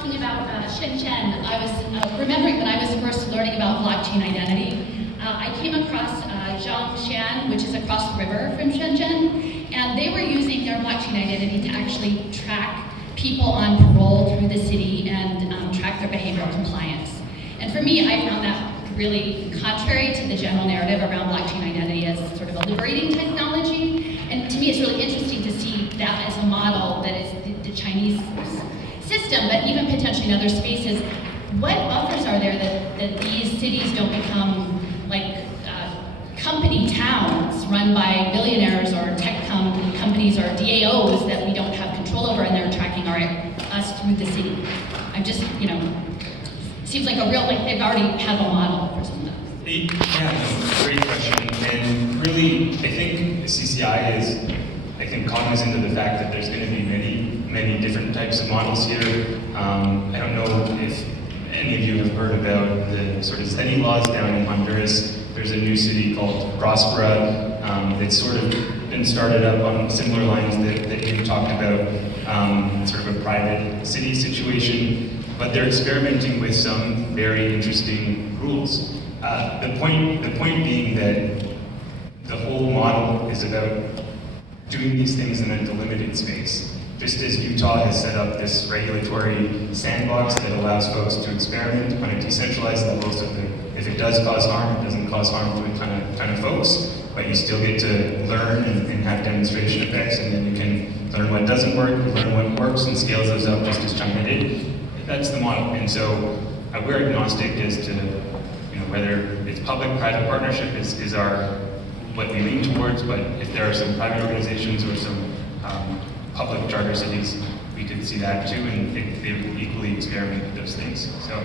talking about Shenzhen, I was remembering when I was first learning about blockchain identity, I came across Zhongshan, which is across the river from Shenzhen, and they were using their blockchain identity to actually track people on parole through the city and track their behavioral compliance. And for me, I found that really contrary to the general narrative around blockchain identity as sort of a liberating technology. And to me, it's really interesting to see that as a model that is the Chinese system, but even potentially in other spaces. What buffers are there that these cities don't become like company towns run by billionaires or tech companies or DAOs that we don't have control over, and they're tracking us through the city? I'm just, seems like a real, they've already have a model for some of that. Yeah, great question. And really, I think CCI is, cognizant of the fact that there's going to be many different types of models here. I don't know if any of you have heard about the sort of steady laws down in Honduras. There's a new city called Prospera that's sort of been started up on similar lines that you talked about, sort of a private city situation, but they're experimenting with some very interesting rules. The point being that the whole model is about doing these things in a delimited space. Just as Utah has set up this regulatory sandbox that allows folks to experiment on a decentralized level, so that if it does cause harm, it doesn't cause harm to a ton of folks, but you still get to learn and have demonstration effects, and then you can learn what doesn't work, learn what works, and scale those up just as China did. That's the model. And so we're agnostic as to whether it's public-private partnership is what we lean towards, but if there are some private organizations or some public charter cities, we could see that too, and they will equally experiment with those things. So